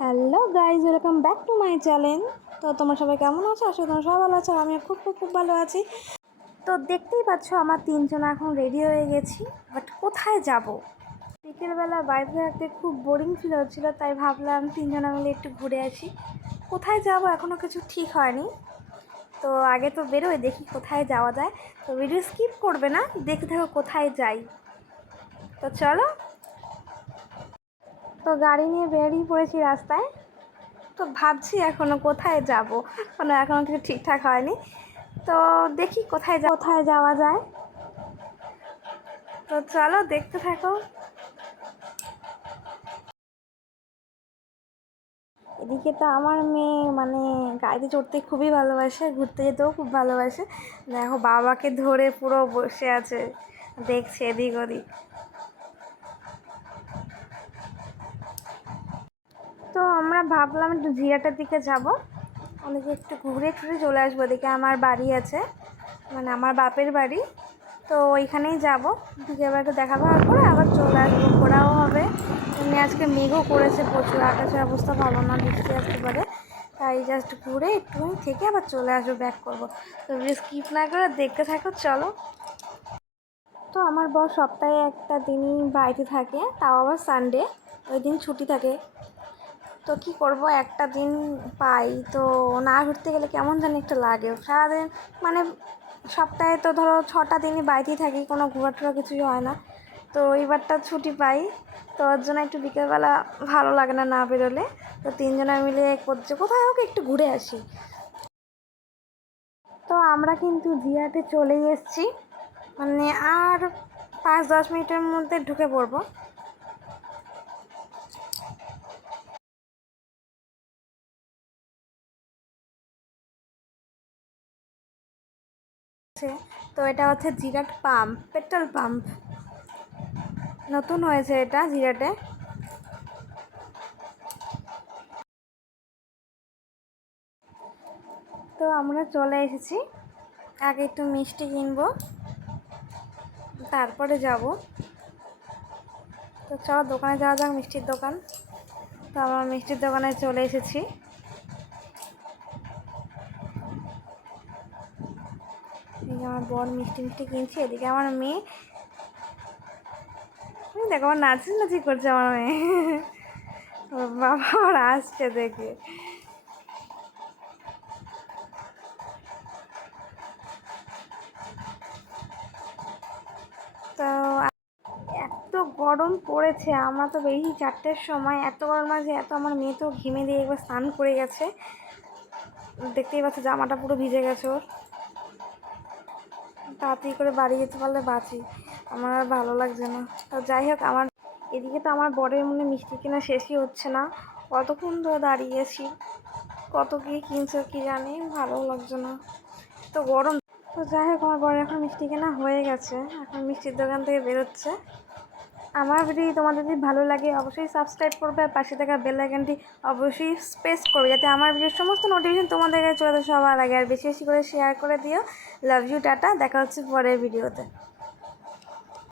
Hello guys welcome back to my channel তো তোমরা সবাই কেমন আছো? আসলে তোমরা সবাই ভালো আছো আমি খুব খুব খুব ভালো আছি। তো দেখতেই পাচ্ছ, আমার তিনজন এখন রেডি হয়ে গেছি বাট কোথায় যাব? বিকেলবেলা বাড়িতে থাকতে খুব বোরিং ফিল হচ্ছিল, তাই ভাবলাম তিনজনে মিলে একটু ঘুরে আসি। কোথায় যাব? এখনও কিছু ঠিক হয়নি। তো আগে তো বেরোয় দেখি কোথায় যাওয়া যায়। তো ভিডিও স্কিপ করবে না, দেখতে থাকো কোথায় যাই। তো চলো তো গাড়ি নিয়ে বেরিয়ে পড়েছি রাস্তায়। তো ভাবছি এখনও কোথায় যাব? কোনো এখনও কিছু ঠিকঠাক হয়নি। তো দেখি কোথায় যা কোথায় যাওয়া যায়। তো চলো দেখতে থাকো। এদিকে তো আমার মেয়ে মানে গাড়িতে চড়তে খুবই ভালোবাসে, ঘুরতে যেতেও খুব ভালোবাসে। দেখো বাবাকে ধরে পুরো বসে আছে, দেখছে এদিক ওদিক। তো আমরা ভাবলাম একটু জিরাটার দিকে যাব। অনেকে একটু ঘুরে টুরে চলে আসব। ওদিকে আমার বাড়ি আছে মানে আমার বাপের বাড়ি। তো ওইখানেই যাব। বিকেলবেলা একটু দেখা ভাড়া করে আবার চলে আসব। ঘোরাও হবে। এমনি আজকে মেঘও করেছে প্রচুর। আকাশের অবস্থা ভালো না, বৃষ্টি আসতে পারে। তাই জাস্ট ঘুরে একটুখানি থেকে আবার চলে আসব ব্যাক করব। তো স্কিপ না করে দেখতে থাকো, চলো। তো আমার বর সপ্তাহে একটা দিনই বাড়িতে থাকে, তাও আবার সানডে ওই দিন ছুটি থাকে। তো কি করব? একটা দিন পাই। তো না ঘুরতে গেলে কেমন জানি একটা লাগে। সারাদিন মানে সপ্তাহে তো ধরো ছটা দিনই বাড়িতেই থাকি, কোনো ঘোরাটোরা কিছুই হয় না। তো এইবারটা ছুটি পাই। তো ওর জন্য একটু বিকেলবেলা ভালো লাগে না না বেরোলে। তো তিনজনে মিলে করছে। কোথায় হোক একটু ঘুরে আসি। তো আমরা কিন্তু জিয়াতে চলেই এসেছি। মানে আর পাঁচ দশ মিনিটের মধ্যে ঢুকে পড়ব। আছে। তো এটা হচ্ছে জিরাট পাম্প, পেট্রোল পাম্প। নতুন হয়েছে এটা জিরাটে। তো আমরা চলে এসেছি। আগে একটু মিষ্টি কিনবো, তারপরে যাব। তো চলো দোকানে যাওয়া যাক, মিষ্টির দোকান। তো আমরা মিষ্টির দোকানে চলে এসেছি। এদিকে আমার বর মিষ্টি মিষ্টি কিনছে, এদিকে আমার মেয়ে। দেখো, আমার নাচি নাচি করছে আমার মেয়ে। বাবা আমার আসছে দেখে। তো এত গরম পড়েছে, আমরা তো বেরিয়েছি চারটের সময়। এত গরম আছে এত আমার মেয়ে তো ঘেমে দিয়ে একবার স্নান করে গেছে। দেখতেই পাচ্ছ জামাটা পুরো ভিজে গেছে ওর। তাড়াতাড়ি করে বাড়ি যেতে পারলে বাঁচি। আমার আর ভালো লাগছে না। তো যাই হোক, আমার এদিকে তো আমার বরের মনে মিষ্টি কেনা শেষই হচ্ছে না। কতক্ষণ ধরে দাঁড়িয়েছি, কত কী কিনছে কী জানি ভালো লাগছে না। তো গরম। তো যাই হোক, আমার বরের এখন মিষ্টি কেনা হয়ে গেছে। এখন মিষ্টির দোকান থেকে বেরোচ্ছে। আমার ভিডিও তোমাদের যদি ভালো লাগে, অবশ্যই সাবস্ক্রাইব করবে আর পাশে থাকা বেল আইকনটি অবশ্যই স্পেস করবে যাতে আমার ভিডিওর সমস্ত নোটিফিকেশন তোমাদের কাছে চলে আসে সবার আগে। আর বেশি বেশি করে শেয়ার করে দিও। Love you tata. দেখা হচ্ছে পরের ভিডিওতে